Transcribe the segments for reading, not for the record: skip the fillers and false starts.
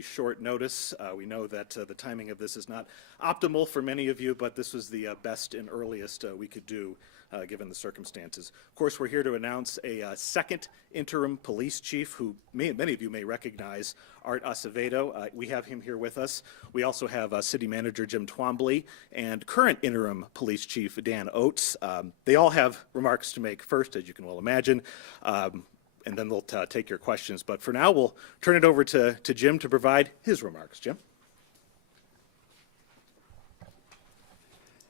short notice. We know that the timing of this is not optimal for many of you, but this was the best and earliest we could do given the circumstances. Of course, we're here to announce a second interim police chief who many of you may recognize, Art Acevedo. We have him here with us. We also have City Manager Jim Twombly and current interim police chief Dan Oates. They all have remarks to make first, as you can well imagine. And then they'll take your questions. But for now, we'll turn it over to Jim to provide his remarks. Jim?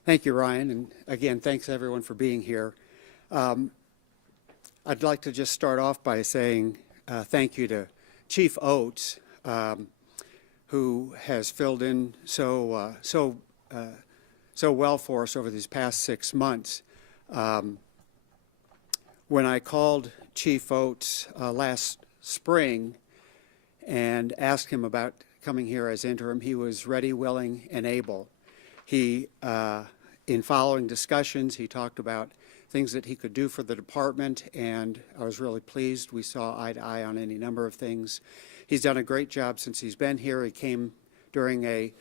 Thank you, Ryan. And again, thanks everyone for being here. I'd like to just start off by saying thank you to Chief Oates, who has filled in so well for us over these past 6 months. When I called Chief Oates last spring and asked him about coming here as interim, he was ready, willing, and able. He, in following discussions, he talked about things that he could do for the department, and I was really pleased. We saw eye to eye on any number of things. He's done a great job since he's been here. He came during a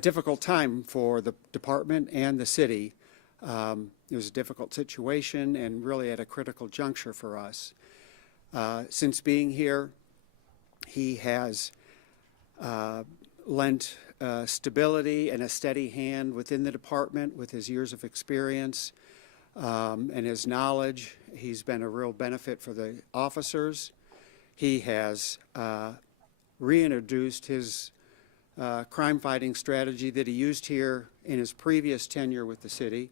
difficult time for the department and the city. It was a difficult situation and really at a critical juncture for us. Since being here, he has lent stability and a steady hand within the department with his years of experience and his knowledge. He's been a real benefit for the officers. He has reintroduced his crime-fighting strategy that he used here in his previous tenure with the city,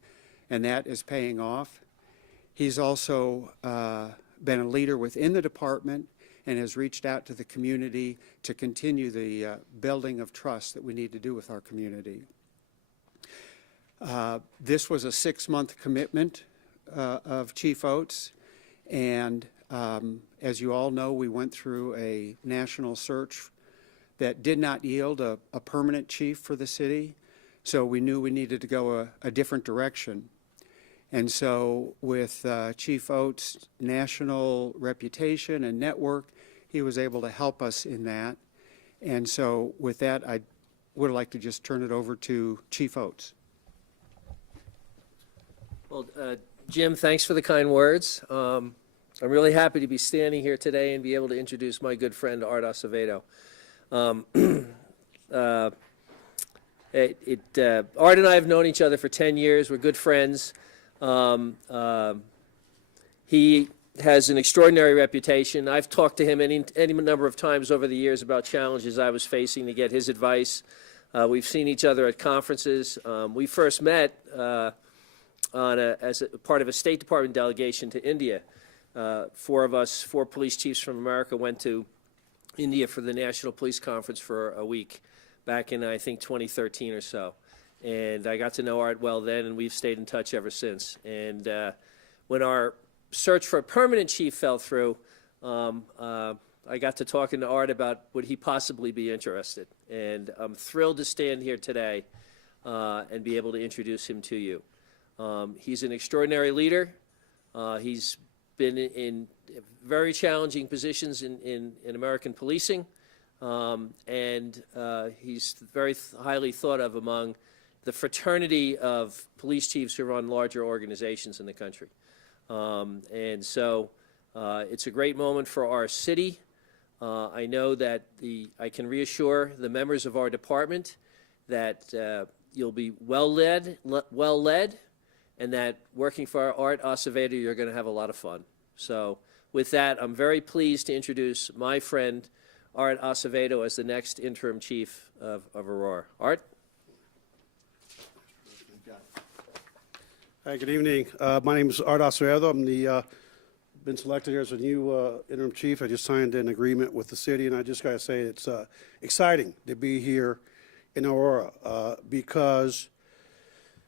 and that is paying off. He's also been a leader within the department and has reached out to the community to continue the building of trust that we need to do with our community. This was a 6-month commitment of Chief Oates, and as you all know, we went through a national search that did not yield a permanent chief for the city, so we knew we needed to go a different direction. And so with Chief Oates' national reputation and network, he was able to help us in that. And so with that, I would like to just turn it over to Chief Oates. Well, Jim, thanks for the kind words. I'm really happy to be standing here today and be able to introduce my good friend, Art Acevedo. Art and I have known each other for 10 years. We're good friends. He has an extraordinary reputation. I've talked to him any number of times over the years about challenges I was facing to get his advice. We've seen each other at conferences. We first met as a part of a State Department delegation to India. 4 of us, 4 police chiefs from America, went to India for the National Police Conference for a week back in, I think, 2013 or so. And I got to know Art well then, and we've stayed in touch ever since. And when our search for a permanent chief fell through, I got to talking to Art about would he possibly be interested. And I'm thrilled to stand here today and be able to introduce him to you. He's an extraordinary leader. He's been in very challenging positions in American policing, and he's very highly thought of among the fraternity of police chiefs who run larger organizations in the country. And so it's a great moment for our city. I know that I can reassure the members of our department that you'll be well led, and that working for Art Acevedo, you're going to have a lot of fun. So with that, I'm very pleased to introduce my friend Art Acevedo as the next interim chief of Aurora. Art? Hi, good evening. My name is Art Acevedo. I'm been selected here as a new interim chief. I just signed an agreement with the city, and I just got to say it's exciting to be here in Aurora because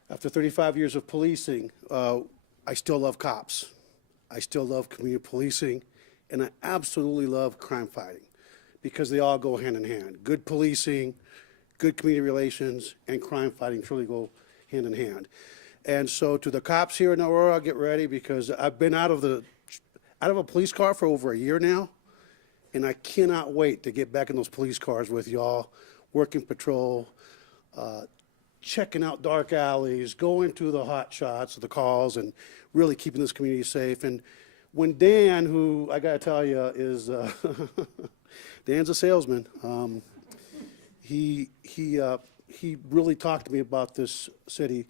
after 35 years of policing, I still love cops. I still love community policing, and I absolutely love crime fighting because they all go hand in hand. Good policing, good community relations, and crime fighting truly go hand in hand. And so to the cops here in Aurora, get ready because I've been out of a police car for over a year now, And I cannot wait to get back in those police cars with y'all, working patrol, checking out dark alleys, going to the hot shots, the calls, and really keeping this community safe. And when Dan, who I gotta tell you is, Dan's a salesman, he really talked to me about this city.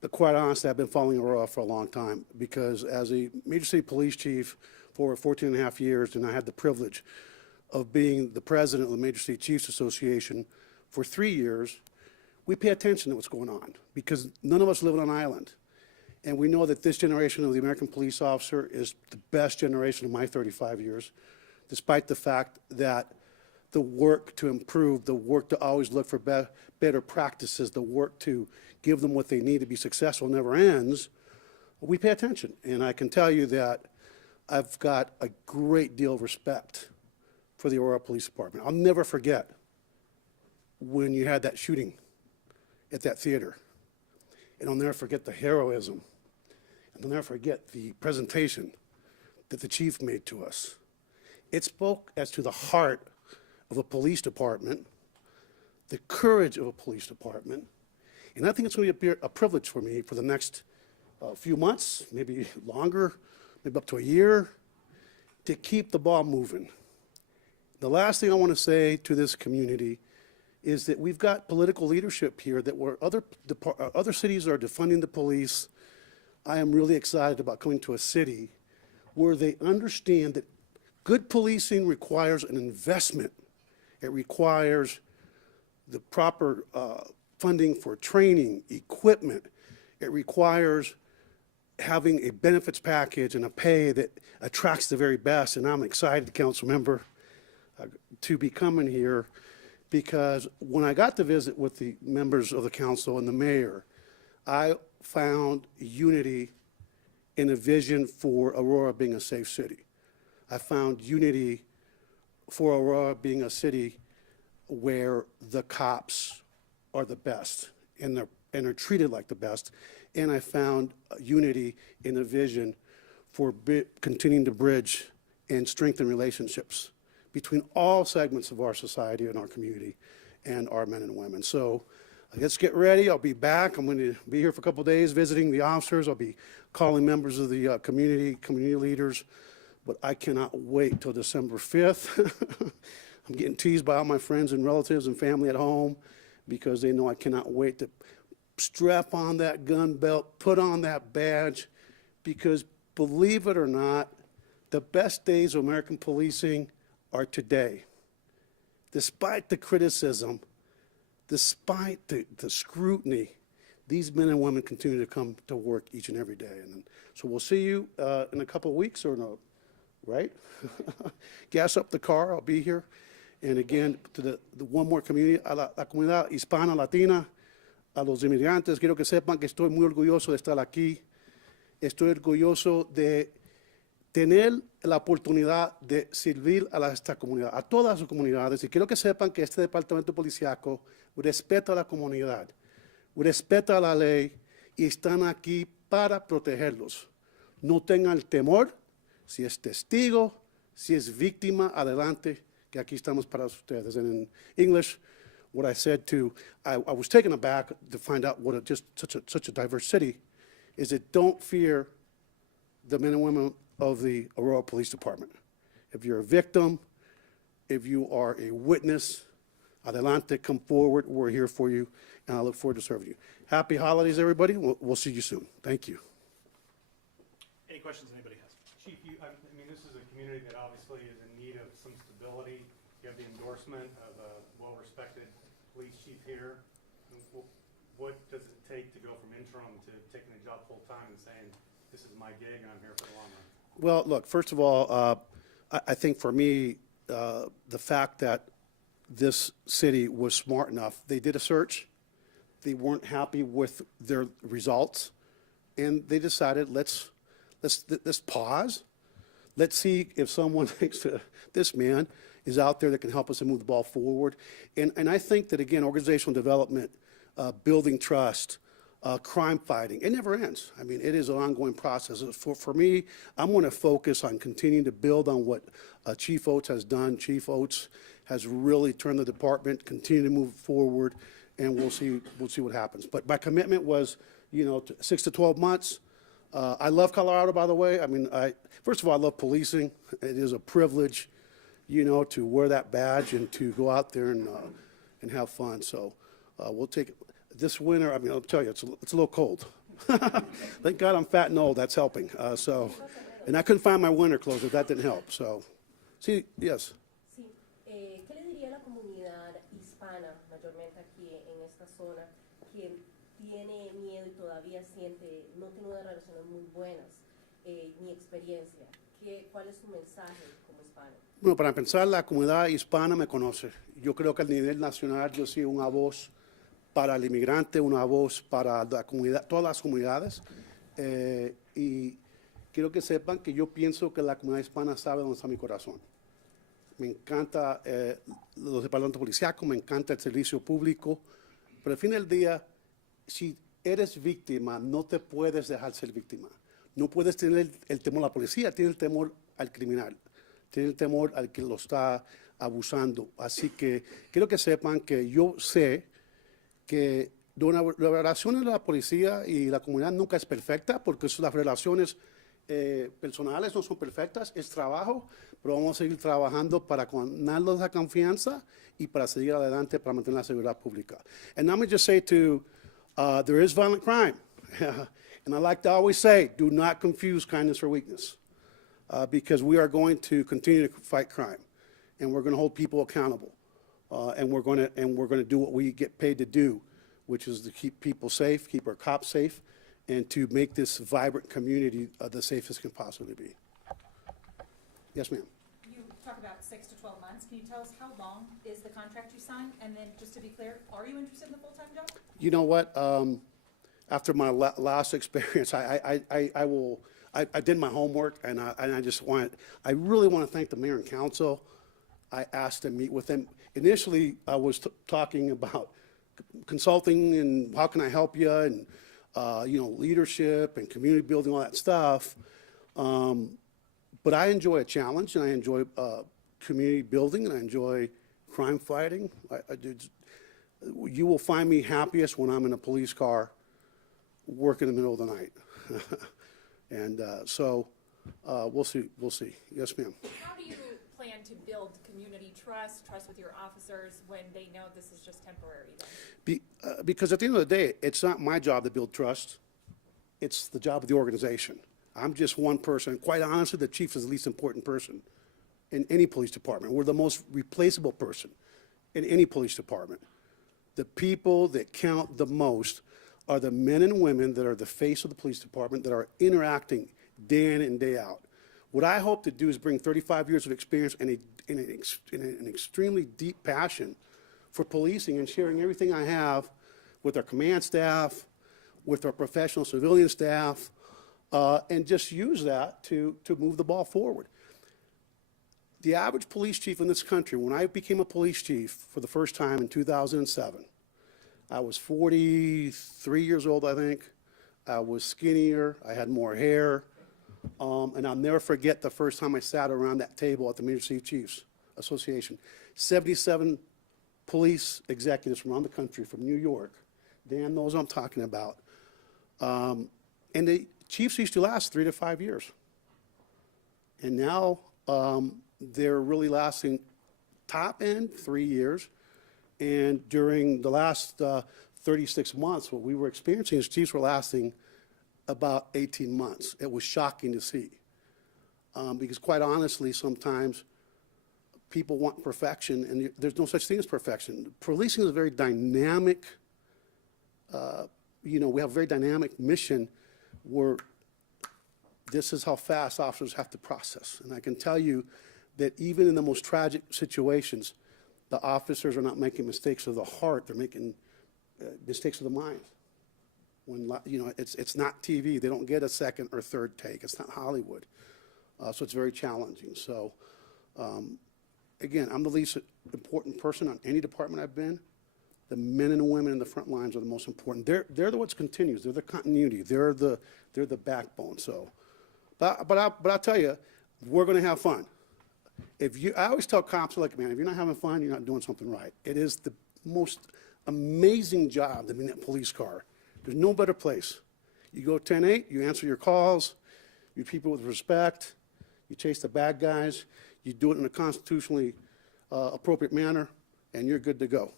But quite honestly, I've been following Aurora for a long time because as a major city police chief for 14 and a half years, and I had the privilege of being the president of the Major City Chiefs Association for 3 years, we pay attention to what's going on because none of us live on an island. And we know that this generation of the American police officer is the best generation of my 35 years, despite the fact that the work to improve, the work to always look for better practices, the work to give them what they need to be successful never ends. We pay attention. And I can tell you that I've got a great deal of respect for the Aurora Police Department. I'll never forget when you had that shooting at that theater. And I'll never forget the heroism. And I'll never forget the presentation that the chief made to us. It spoke as to the heart of a police department, the courage of a police department. And I think it's going to be a privilege for me for the next few months, maybe longer, maybe up to a year, to keep the ball moving. The last thing I want to say to this community is that we've got political leadership here that where other cities are defunding the police. I am really excited about coming to a city where they understand that good policing requires an investment. It requires the proper funding for training, equipment. It requires having a benefits package and a pay that attracts the very best. And I'm excited, council member, to be coming here because when I got to visit with the members of the council and the mayor, I found unity in a vision for Aurora being a safe city. I found unity for Aurora being a city where the cops are the best and are treated like the best. And I found unity in a vision for continuing to bridge and strengthen relationships between all segments of our society and our community and our men and women. So let's get ready. I'll be back. I'm going to be here for a couple of days visiting the officers. I'll be calling members of the community leaders. But I cannot wait till December 5th. I'm getting teased by all my friends and relatives and family at home because they know I cannot wait to strap on that gun belt, put on that badge, because believe it or not, the best days of American policing are today. Despite the criticism, despite the scrutiny, these men and women continue to come to work each and every day. And so we'll see you in a couple of weeks or no, right? Gas up the car, I'll be here. And again, to the one more community, a la comunidad hispana, latina, a los inmigrantes, quiero que sepan que estoy muy orgulloso de estar aquí. Estoy orgulloso de tener la oportunidad de servir a esta comunidad, a todas las comunidades. Y quiero que sepan que este departamento policíaco respeta a la comunidad, respeta la ley y están aquí para protegerlos. No tengan temor, si es testigo, si es víctima, adelante, que aquí estamos para ustedes. And in English, what I said I was taken aback to find out what such a diverse city is that don't fear the men and women of the Aurora Police Department. If you're a victim, if you are a witness, adelante, come forward. We're here for you, and I look forward to serving you. Happy holidays, everybody. We'll see you soon. Thank you. Any questions anybody has? Chief, I mean, this is a community that obviously is in need of some stability. You have the endorsement of a well-respected police chief here. What does it take to go from interim to taking the job full-time and saying, this is my gig and I'm here for the long run? Well, look, first of all, I think for me, the fact that this city was smart enough, they did a search, they weren't happy with their results, and they decided, let's pause. Let's see if someone thinks that this man is out there that can help us and move the ball forward. And I think that, again, organizational development, building trust, crime fighting. It never ends. I mean, it is an ongoing process. For me, I'm going to focus on continuing to build on what Chief Oates has done. Chief Oates has really turned the department, continue to move forward, and we'll see what happens. But my commitment was, 6 to 12 months. I love Colorado, by the way. I mean, first of all, I love policing. It is a privilege, to wear that badge and to go out there and have fun. So we'll take it. This winter, I mean, I'll tell you, it's a little cold. Thank God I'm fat and old. That's helping. And I couldn't find my winter clothes, but that didn't help. So, see, yes. Sí, ¿qué le diría a la comunidad hispana, mayormente aquí en esta zona, que tiene miedo y todavía siente, no tiene unas relaciones muy buenas, ni experiencia? ¿Cuál es su mensaje como hispano? Bueno, para empezar, la comunidad hispana me conoce. Yo creo que a nivel nacional yo soy una voz para el inmigrante, una voz para la comunidad, todas las comunidades. Y quiero que sepan que yo pienso que la comunidad hispana sabe dónde está mi corazón. Me encanta los departamentos policíacos, me encanta el servicio público, pero al fin del día, si eres víctima, no te puedes dejar ser víctima. No puedes tener el temor a la policía, tienes el temor al criminal, tienes el temor al que lo está abusando. Así que quiero que sepan que yo sé que la relación de la policía y la comunidad nunca es perfecta, porque las relaciones personales no son perfectas, es trabajo, pero vamos a seguir trabajando para ganarlos la confianza y para seguir adelante para mantener la seguridad pública. And I'm going to just say there is violent crime. And I like to always say, do not confuse kindness or weakness, because we are going to continue to fight crime, and we're going to hold people accountable. And we're going to do what we get paid to do, which is to keep people safe, keep our cops safe, and to make this vibrant community the safest it can possibly be. Yes, ma'am. You talk about 6 to 12 months. Can you tell us how long is the contract you signed? And then, just to be clear, are you interested in the full-time job? You know what? After my last experience, I did my homework, and I really want to thank the mayor and council. I asked to meet with them. Initially, I was talking about consulting and how can I help you, and leadership and community building, all that stuff. But I enjoy a challenge, and I enjoy community building, and I enjoy crime fighting. You will find me happiest when I'm in a police car working in the middle of the night. And so we'll see. Yes, ma'am. How do you plan to build community trust with your officers when they know this is just temporary then? Because at the end of the day, it's not my job to build trust. It's the job of the organization. I'm just one person. Quite honestly, the chief is the least important person in any police department. We're the most replaceable person in any police department. The people that count the most are the men and women that are the face of the police department, that are interacting day in and day out. What I hope to do is bring 35 years of experience and an extremely deep passion for policing and sharing everything I have with our command staff, with our professional civilian staff, and just use that to move the ball forward. The average police chief in this country, when I became a police chief for the first time in 2007, I was 43 years old, I think. I was skinnier, I had more hair, and I'll never forget the first time I sat around that table at the Major Chief Chiefs Association. 77 police executives from around the country, from New York. Dan knows what I'm talking about. And the chiefs used to last 3 to 5 years. And now they're really lasting top end 3 years. And during the last 36 months, what we were experiencing is chiefs were lasting about 18 months. It was shocking to see. Because quite honestly, sometimes people want perfection, and there's no such thing as perfection. Policing is a very dynamic, we have a very dynamic mission where this is how fast officers have to process. And I can tell you that even in the most tragic situations, the officers are not making mistakes of the heart, they're making mistakes of the mind. When, it's not TV, they don't get a second or third take, it's not Hollywood. So it's very challenging. So, again, I'm the least important person on any department I've been, the men and women in the front lines are the most important. They're the ones continues. They're the continuity. They're the backbone. So, but I'll tell you, we're going to have fun. I always tell cops, like, man, if you're not having fun, you're not doing something right. It is the most amazing job to be in that police car. There's no better place. You go 10-8, you answer your calls, you treat people with respect, you chase the bad guys, you do it in a constitutionally appropriate manner, and you're good to go.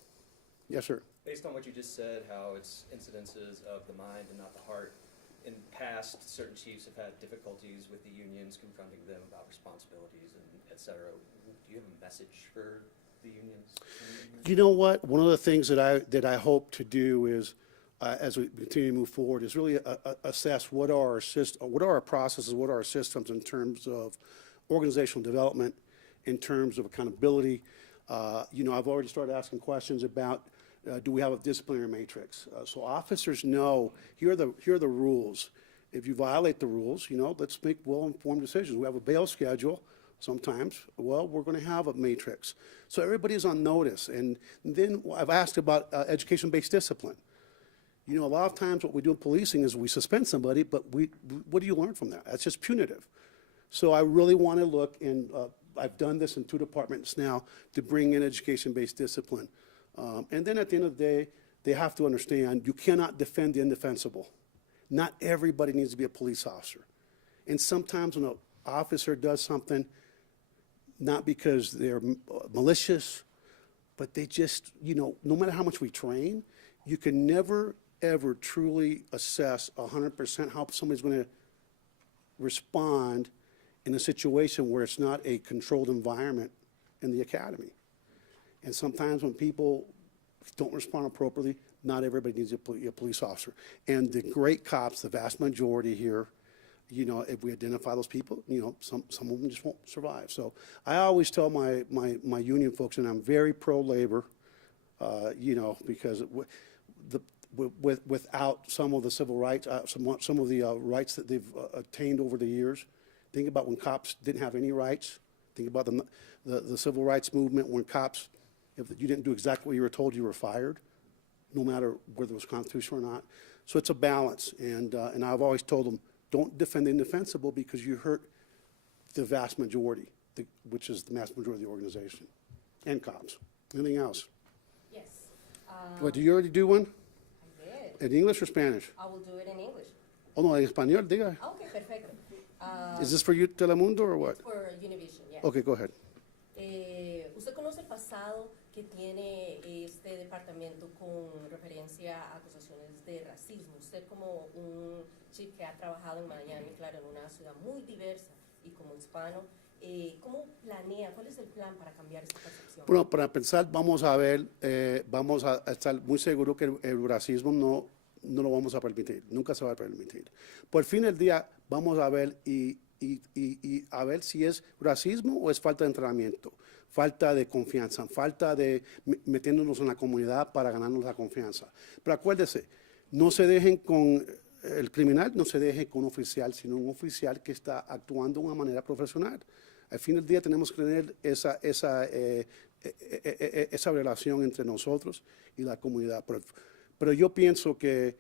Yes, sir. Based on what you just said, how it's incidences of the mind and not the heart, in the past, certain chiefs have had difficulties with the unions confronting them about responsibilities and et cetera. Do you have a message for the unions? You know what? One of the things that I hope to do is, as we continue to move forward, is really assess what are our processes, what are our systems in terms of organizational development, in terms of accountability. You know, I've already started asking questions about do we have a disciplinary matrix? So officers know here are the rules. If you violate the rules, you know, let's make well-informed decisions. We have a bail schedule. Sometimes, well, we're going to have a matrix. So everybody's on notice. And then I've asked about education-based discipline. You know, a lot of times what we do in policing is we suspend somebody, but what do you learn from that? That's just punitive. So I really want to look, and I've done this in 2 departments now, to bring in education-based discipline. And then at the end of the day, they have to understand you cannot defend the indefensible. Not everybody needs to be a police officer. And sometimes when an officer does something, not because they're malicious, but they just, you know, no matter how much we train, you can never, ever truly assess 100% how somebody's going to respond in a situation where it's not a controlled environment in the academy. And sometimes when people don't respond appropriately, not everybody needs a police officer. And the great cops, the vast majority here, you know, if we identify those people, you know, some of them just won't survive. So I always tell my union folks, and I'm very pro-labor, you know, because without some of the civil rights, some of the rights that they've attained over the years, think about when cops didn't have any rights. Think about the civil rights movement when cops, if you didn't do exactly what you were told, you were fired, no matter whether it was constitutional or not. So it's a balance, and I've always told them, don't defend the indefensible because you hurt the vast majority, which is the vast majority of the organization, and cops. Anything else? Yes. What, do you already do one? I did. In English or Spanish? I will do it in English. Oh, no, en español, diga. Okay, perfecto. Is this for you, Telemundo, or what? For Univision, yes. Okay, go ahead. ¿Usted conoce el pasado que tiene este departamento con referencia a acusaciones de racismo? Usted como un chief que ha trabajado en Miami, claro, en una ciudad muy diversa y como hispano, ¿cómo planea, cuál es el plan para cambiar esta percepción? Bueno, para empezar, vamos a ver, vamos a estar muy seguros que el racismo no lo vamos a permitir, nunca se va a permitir. Por fin del día, vamos a ver y a ver si es racismo o es falta de entrenamiento, falta de confianza, falta de metiéndonos en la comunidad para ganarnos la confianza. Pero acuérdese, no se dejen con el criminal, no se deje con un oficial, sino un oficial que está actuando de una manera profesional. Al fin del día tenemos que tener esa relación entre nosotros y la comunidad. Pero yo pienso que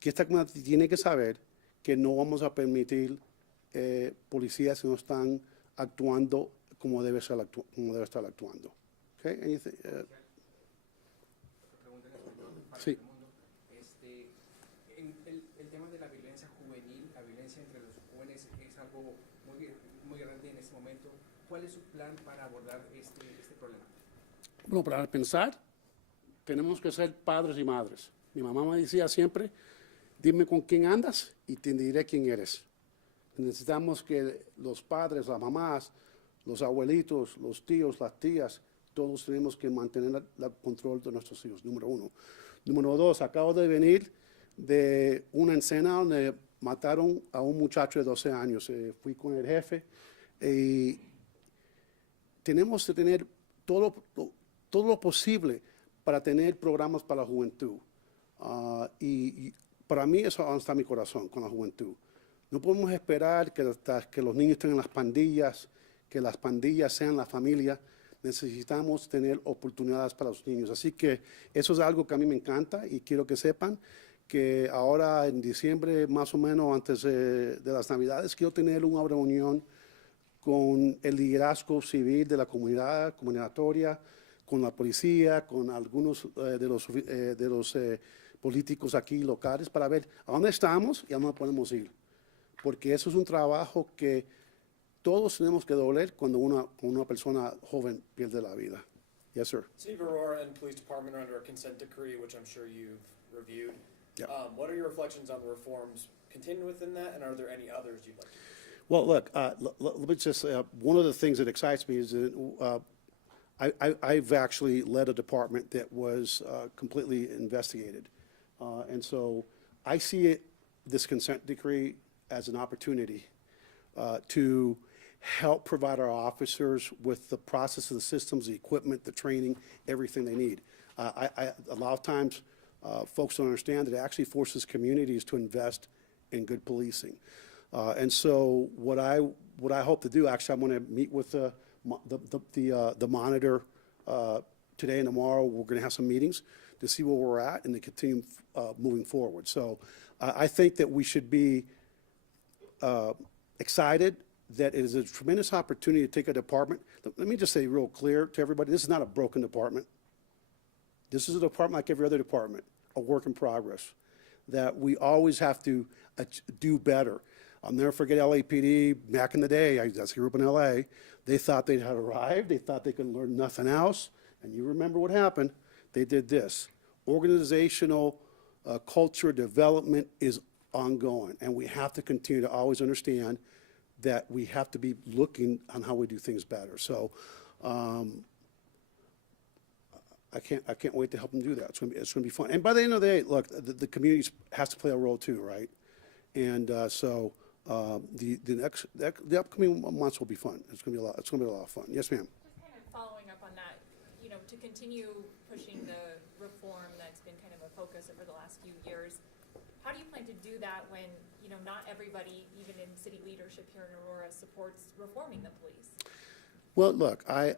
esta comunidad tiene que saber que no vamos a permitir policías que no están actuando como debe estar actuando. Okay? Anything, sí. El tema de la violencia juvenil, la violencia entre los jóvenes es algo muy grande en este momento. ¿Cuál es su plan para abordar este problema? Bueno, para pensar, tenemos que ser padres y madres. Mi mamá me decía siempre, dime con quién andas y te diré quién eres. Necesitamos que los padres, las mamás, los abuelitos, los tíos, las tías, todos tenemos que mantener el control de nuestros hijos, número 1. Número 2, acabo de venir de una escena donde mataron a un muchacho de 12 años. Fui con el jefe y tenemos que tener todo lo posible para tener programas para la juventud. Y para mí eso está en mi corazón, con la juventud. No podemos esperar que los niños estén en las pandillas, que las pandillas sean la familia. Necesitamos tener oportunidades para los niños. Así que eso es algo que a mí me encanta y quiero que sepan que ahora en diciembre, más o menos antes de las Navidades, quiero tener una reunión con el liderazgo civil de la comunidad comunitaria, con la policía, con algunos de los políticos aquí locales para ver a dónde estamos y a dónde podemos ir. Porque eso es un trabajo que todos tenemos que doler cuando una persona joven pierde la vida. Yes, sir. City of Aurora and Police Department are under a consent decree, which I'm sure you've reviewed. Yep. What are your reflections on the reforms contained within that, and are there any others you'd like to pursue? Well, look, let me just say, one of the things that excites me is that I've actually led a department that was completely investigated. And so I see this consent decree as an opportunity to help provide our officers with the process of the systems, the equipment, the training, everything they need. A lot of times, folks don't understand that it actually forces communities to invest in good policing. And so what I hope to do, actually, I'm going to meet with the monitor today and tomorrow. We're going to have some meetings to see where we're at and to continue moving forward. So I think that we should be excited that it is a tremendous opportunity to take a department. Let me just say real clear to everybody, this is not a broken department. This is a department like every other department, a work in progress, that we always have to do better. I'll never forget LAPD back in the day. I grew up in LA. They thought they had arrived. They thought they could learn nothing else. And you remember what happened. They did this. Organizational culture development is ongoing. And we have to continue to always understand that we have to be looking on how we do things better. So I can't wait to help them do that. It's gonna be fun. And by the end of the day, look, the community has to play a role too, right? And so the upcoming months will be fun. It's gonna be a lot of fun. Yes, ma'am. Just kind of following up on that, you know, to continue pushing the reform that's been kind of a focus over the last few years, how do you plan to do that when, you know, not everybody, even in city leadership here in Aurora, supports reforming the police? Well, look, I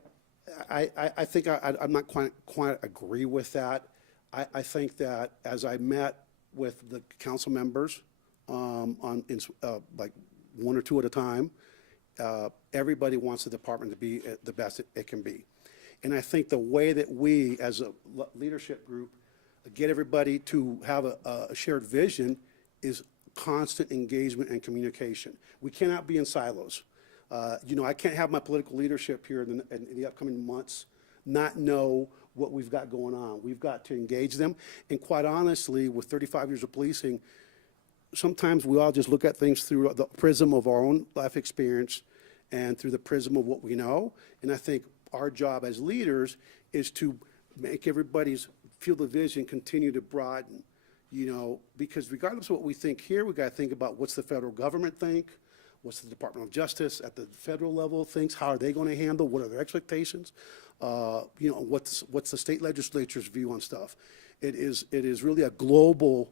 think I'm not quite agree with that. I think that as I met with the council members like one or two at a time, everybody wants the department to be the best it can be. And I think the way that we, as a leadership group, get everybody to have a shared vision is constant engagement and communication. We cannot be in silos. You know, I can't have my political leadership here in the upcoming months not know what we've got going on. We've got to engage them. And quite honestly, with 35 years of policing, sometimes we all just look at things through the prism of our own life experience and through the prism of what we know. And I think our job as leaders is to make everybody's field of vision continue to broaden, you know, because regardless of what we think here, we got to think about what's the federal government think, what's the Department of Justice at the federal level thinks, how are they going to handle, what are their expectations, you know, what's the state legislature's view on stuff. It is really a global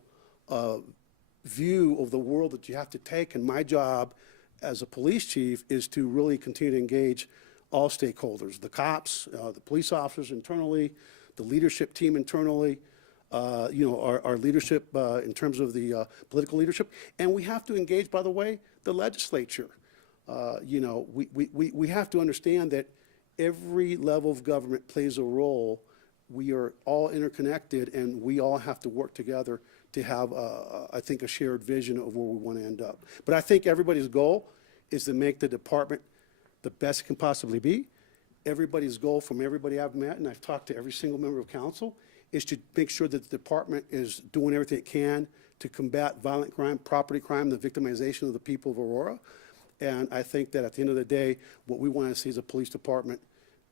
view of the world that you have to take, and my job as a police chief is to really continue to engage all stakeholders, the cops, the police officers internally, the leadership team internally, you know, our leadership in terms of the political leadership. And we have to engage, by the way, the legislature. You know, we have to understand that every level of government plays a role. We are all interconnected, and we all have to work together to have, I think, a shared vision of where we want to end up. But I think everybody's goal is to make the department the best it can possibly be. Everybody's goal from everybody I've met, and I've talked to every single member of council, is to make sure that the department is doing everything it can to combat violent crime, property crime, the victimization of the people of Aurora. And I think that at the end of the day, what we want to see is a police department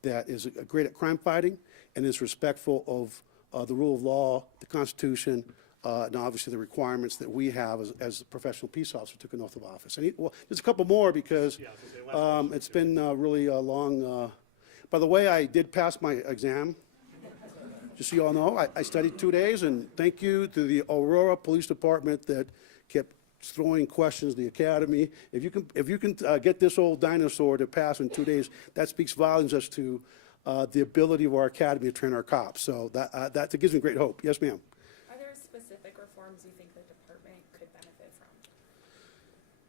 that is great at crime fighting and is respectful of the rule of law, the Constitution, and obviously the requirements that we have as a professional peace officer took an oath of office. And well, there's a couple more because it's been really a long. By the way, I did pass my exam. Just so you all know, I studied 2 days, and thank you to the Aurora Police Department that kept throwing questions, the academy. If you can get this old dinosaur to pass in 2 days, that speaks volumes as to the ability of our academy to train our cops. So that gives me great hope. Yes, ma'am. Are there specific reforms you think the department could benefit from?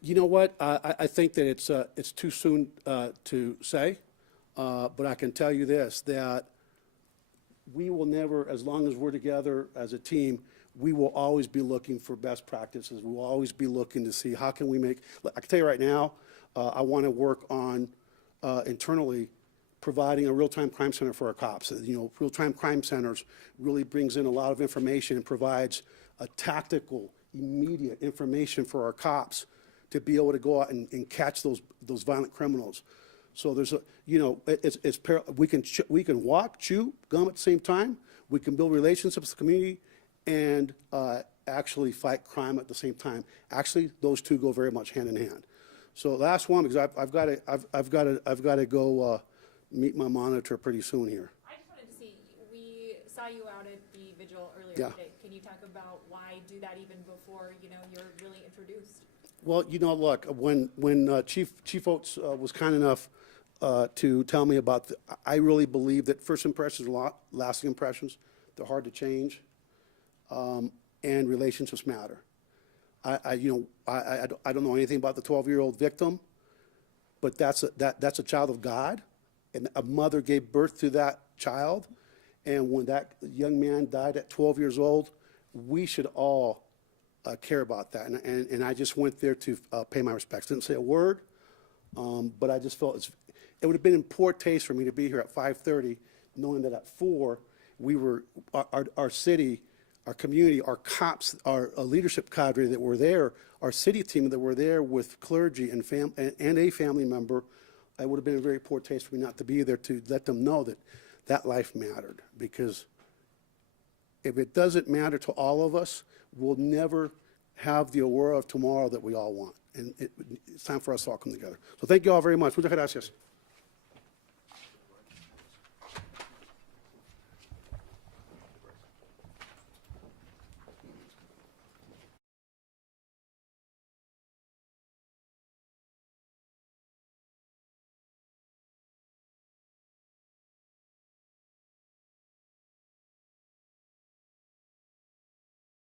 You know what? I think that it's too soon to say, but I can tell you this, that we will never, as long as we're together as a team, we will always be looking for best practices. We will always be looking to see how can we make, I can tell you right now, I want to work on internally providing a real-time crime center for our cops. You know, real-time crime centers really brings in a lot of information and provides a tactical, immediate information for our cops to be able to go out and catch those violent criminals. So there's a, you know, we can walk, chew gum at the same time. We can build relationships with the community and actually fight crime at the same time. Actually, those two go very much hand in hand. So last one, because I've got to go meet my monitor pretty soon here. I just wanted to see, we saw you out at the vigil earlier Yeah. today. Can you talk about why do that even before, you know, you're really introduced? Well, you know, look, when Chief Oates was kind enough to tell me about, I really believe that first impressions are lasting impressions. They're hard to change, and relationships matter. I don't know anything about the 12-year-old victim, but that's a child of God, and a mother gave birth to that child, and when that young man died at 12 years old, we should all care about that. And I just went there to pay my respects. Didn't say a word, but I just felt it would have been in poor taste for me to be here at 5:30, knowing that at 4, we were, our city, our community, our cops, our leadership cadre that were there, our city team that were there with clergy and a family member, it would have been a very poor taste for me not to be there to let them know that that life mattered. Because if it doesn't matter to all of us, we'll never have the Aurora of tomorrow that we all want. And it's time for us to all come together. So thank you all very much. Muchas gracias.